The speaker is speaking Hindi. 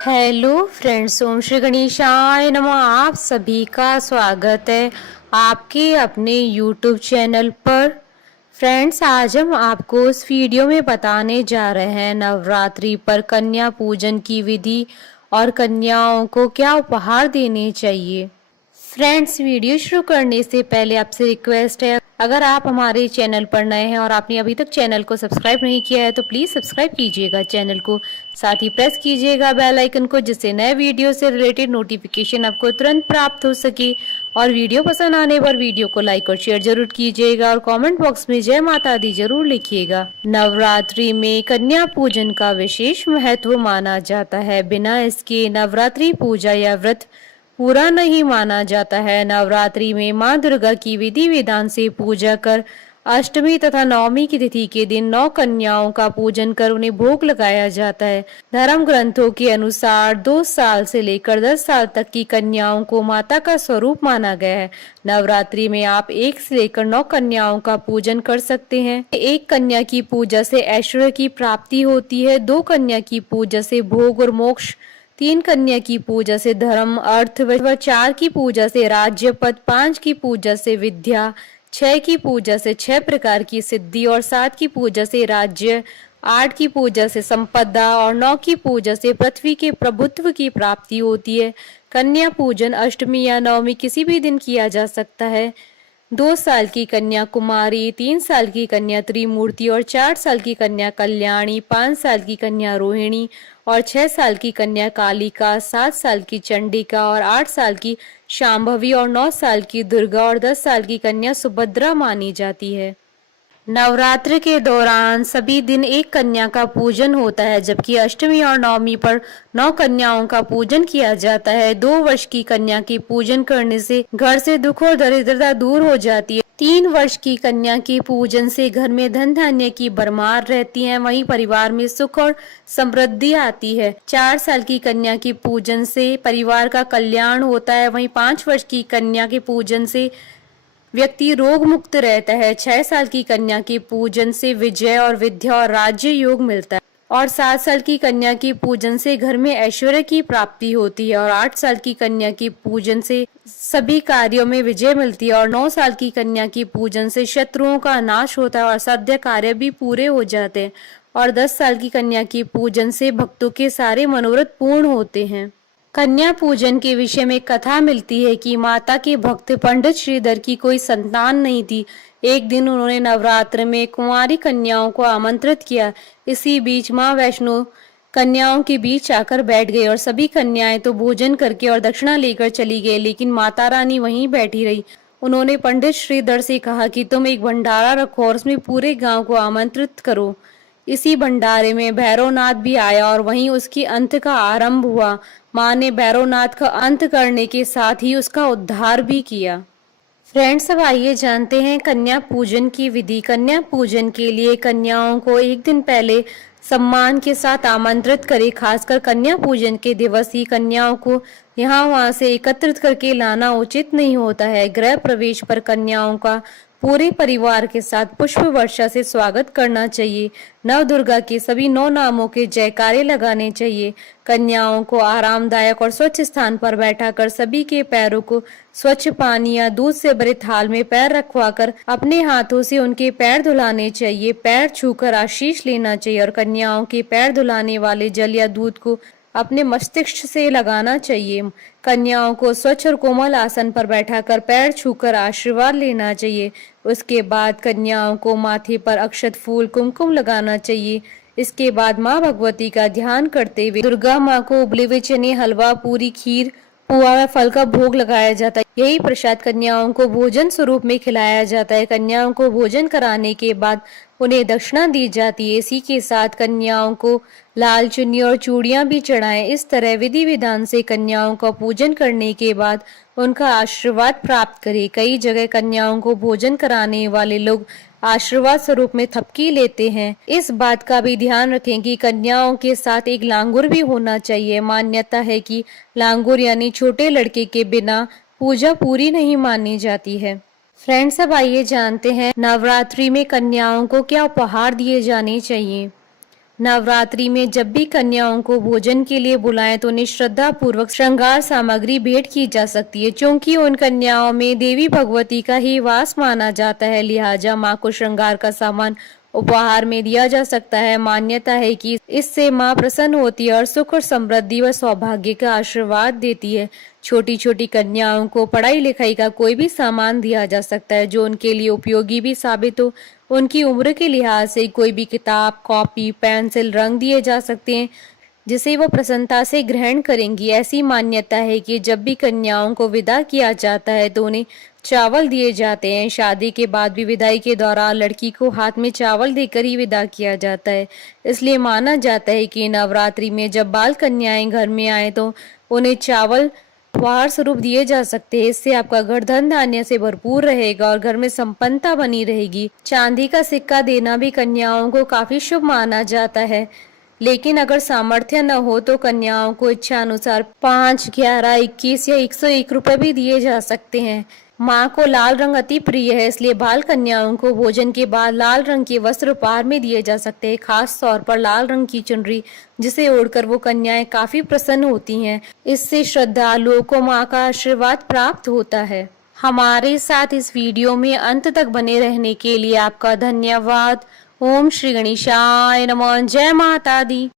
हेलो फ्रेंड्स, ओम श्री गणेशाय नमः। आप सभी का स्वागत है आपके अपने यूट्यूब चैनल पर। फ्रेंड्स, आज हम आपको इस वीडियो में बताने जा रहे हैं नवरात्रि पर कन्या पूजन की विधि और कन्याओं को क्या उपहार देने चाहिए। फ्रेंड्स, वीडियो शुरू करने से पहले आपसे रिक्वेस्ट है, अगर आप हमारे चैनल पर नए हैं और आपने अभी तक चैनल को सब्सक्राइब नहीं किया है तो प्लीज़ सब्सक्राइब कीजिएगा चैनल को, साथ ही प्रेस कीजिएगा बेल आइकन को, जिससे नए वीडियो से रिलेटेड नोटिफिकेशन आपको तुरंत प्राप्त हो सके। और वीडियो पसंद आने पर वीडियो को लाइक और शेयर जरूर कीजिएगा और कमेंट बॉक्स में जय माता दी जरूर लिखिएगा। नवरात्रि में कन्या पूजन का विशेष महत्व माना जाता है। बिना इसके नवरात्रि पूजा या व्रत पूरा नहीं माना जाता है। नवरात्रि में माँ दुर्गा की विधि विधान से पूजा कर अष्टमी तथा नवमी की तिथि के दिन 9 कन्याओं का पूजन कर उन्हें भोग लगाया जाता है। धर्म ग्रंथों के अनुसार 2 साल से लेकर 10 साल तक की कन्याओं को माता का स्वरूप माना गया है। नवरात्रि में आप 1 से लेकर 9 कन्याओं का पूजन कर सकते हैं। 1 कन्या की पूजा से ऐश्वर्य की प्राप्ति होती है, 2 कन्या की पूजा से भोग और मोक्ष, 3 कन्या की पूजा से धर्म अर्थ व 4 की पूजा से राज्य पद, 5 की पूजा से विद्या, 6 की पूजा से 6 प्रकार की सिद्धि और 7 की पूजा से राज्य, 8 की पूजा से संपदा और 9 की पूजा से पृथ्वी के प्रभुत्व की प्राप्ति होती है। कन्या पूजन अष्टमी या नवमी किसी भी दिन किया जा सकता है। 2 साल की कन्या कुमारी, 3 साल की कन्या त्रिमूर्ति और 4 साल की कन्या कल्याणी, 5 साल की कन्या रोहिणी और 6 साल की कन्या कालिका, 7 साल की चंडिका और 8 साल की शांभवी और 9 साल की दुर्गा और 10 साल की कन्या सुभद्रा मानी जाती है। नवरात्र के दौरान सभी दिन 1 कन्या का पूजन होता है, जबकि अष्टमी और नवमी पर 9 कन्याओं का पूजन किया जाता है। 2 वर्ष की कन्या के पूजन करने से घर से दुख और दरिद्रता दूर हो जाती है। 3 वर्ष की कन्या के पूजन से घर में धन धान्य की भरमार रहती है, वहीं परिवार में सुख और समृद्धि आती है। 4 साल की कन्या के पूजन से परिवार का कल्याण होता है, वहीं 5 वर्ष की कन्या के पूजन से व्यक्ति रोग मुक्त रहता है। 6 साल की कन्या के पूजन से विजय और विद्या और राज्य योग मिलता है और 7 साल की कन्या के पूजन से घर में ऐश्वर्य की प्राप्ति होती है और 8 साल की कन्या के पूजन से सभी कार्यों में विजय मिलती है और 9 साल की कन्या के पूजन से शत्रुओं का नाश होता है और असाध्य कार्य भी पूरे हो जाते हैं और 10 साल की कन्या के पूजन से भक्तों के सारे मनोरथ पूर्ण होते हैं। कन्या पूजन के विषय में कथा मिलती है कि माता के भक्त पंडित श्रीधर की कोई संतान नहीं थी। एक दिन उन्होंने नवरात्र में कुंवारी कन्याओं को आमंत्रित किया। इसी बीच माँ वैष्णो कन्याओं के बीच आकर बैठ गई और सभी कन्याएं तो भोजन करके और दक्षिणा लेकर चली गई, लेकिन माता रानी वहीं बैठी रही। उन्होंने पंडित श्रीधर से कहा कि तुम एक भंडारा रखो और उसमें पूरे गांव को आमंत्रित करो। इसी भंडारे में भैरवनाथ भी आया और वहीं उसकी अंत का आरंभ हुआ। माँ ने भैरवनाथ का अंत करने के साथ ही उसका उद्धार भी किया। फ्रेंड्स, अब आइए जानते हैं कन्या पूजन की विधि। कन्या पूजन के लिए कन्याओं को एक दिन पहले सम्मान के साथ आमंत्रित करें। खासकर कन्या पूजन के दिवस ही कन्याओं को यहाँ वहाँ से एकत्रित करके लाना उचित नहीं होता है। गृह प्रवेश पर कन्याओं का पूरे परिवार के साथ पुष्प वर्षा से स्वागत करना चाहिए। नव दुर्गा के सभी 9 नामों के जयकारे लगाने चाहिए। कन्याओं को आरामदायक और स्वच्छ स्थान पर बैठाकर सभी के पैरों को स्वच्छ पानी या दूध से भरे थाल में पैर रखवाकर अपने हाथों से उनके पैर धुलाने चाहिए। पैर छूकर आशीष लेना चाहिए और कन्याओं के पैर धुलाने वाले जल या दूध को अपने मस्तिष्क से लगाना चाहिए। कन्याओं को स्वच्छ और कोमल आसन पर बैठाकर पैर छूकर आशीर्वाद लेना चाहिए। उसके बाद कन्याओं को माथे पर अक्षत फूल कुमकुम लगाना चाहिए। इसके बाद माँ भगवती का ध्यान करते हुए दुर्गा माँ को उबले हुए चने, हलवा, पूरी, खीर, पुआ व फल का भोग लगाया जाता है। यही प्रसाद कन्याओं को भोजन स्वरूप में खिलाया जाता है। कन्याओं को भोजन कराने के बाद उन्हें दक्षिणा दी जाती है। इसी के साथ कन्याओं को लाल चुन्नी और चूड़ियां भी चढ़ाएं। इस तरह विधि विधान से कन्याओं का पूजन करने के बाद उनका आशीर्वाद प्राप्त करें। कई जगह कन्याओं को भोजन कराने वाले लोग आशीर्वाद स्वरूप में थपकी लेते हैं। इस बात का भी ध्यान रखें कि कन्याओं के साथ एक लांगुर भी होना चाहिए। मान्यता है कि लांगुर यानी छोटे लड़के के बिना पूजा पूरी नहीं मानी जाती है। फ्रेंड्स, अब आइए जानते हैं नवरात्रि में कन्याओं को क्या उपहार दिए जाने चाहिए। नवरात्रि में जब भी कन्याओं को भोजन के लिए बुलाएं तो उन्हें श्रद्धा पूर्वक श्रृंगार सामग्री भेंट की जा सकती है। क्योंकि उन कन्याओं में देवी भगवती का ही वास माना जाता है, लिहाजा मां को श्रृंगार का सामान उपहार में दिया जा सकता है। मान्यता है कि इससे मां प्रसन्न होती है और सुख और समृद्धि व सौभाग्य का आशीर्वाद देती है। छोटी छोटी कन्याओं को पढ़ाई लिखाई का कोई भी सामान दिया जा सकता है जो उनके लिए उपयोगी भी साबित हो। उनकी उम्र के लिहाज से कोई भी किताब, कॉपी, पेंसिल, रंग दिए जा सकते हैं जिसे वो प्रसन्नता से ग्रहण करेंगी। ऐसी मान्यता है कि जब भी कन्याओं को विदा किया जाता है तो उन्हें चावल दिए जाते हैं। शादी के बाद भी विदाई के दौरान लड़की को हाथ में चावल देकर ही विदा किया जाता है। इसलिए माना जाता है कि नवरात्रि में जब बाल कन्याएं घर में आए तो उन्हें चावल उपहार स्वरूप दिए जा सकते हैं। इससे आपका घर धन धान्य से भरपूर रहेगा और घर में संपन्नता बनी रहेगी। चांदी का सिक्का देना भी कन्याओं को काफी शुभ माना जाता है, लेकिन अगर सामर्थ्य न हो तो कन्याओं को इच्छा अनुसार 5, 11, 21 या 101 रुपए भी दिए जा सकते हैं। माँ को लाल रंग अति प्रिय है, इसलिए बाल कन्याओं को भोजन के बाद लाल रंग के वस्त्र उपहार में दिए जा सकते हैं। खास तौर पर लाल रंग की चुनरी, जिसे ओढ़कर वो कन्याएं काफी प्रसन्न होती हैं। इससे श्रद्धालुओं को माँ का आशीर्वाद प्राप्त होता है। हमारे साथ इस वीडियो में अंत तक बने रहने के लिए आपका धन्यवाद। ओम श्री गणेशाय नमः। जय माता दी।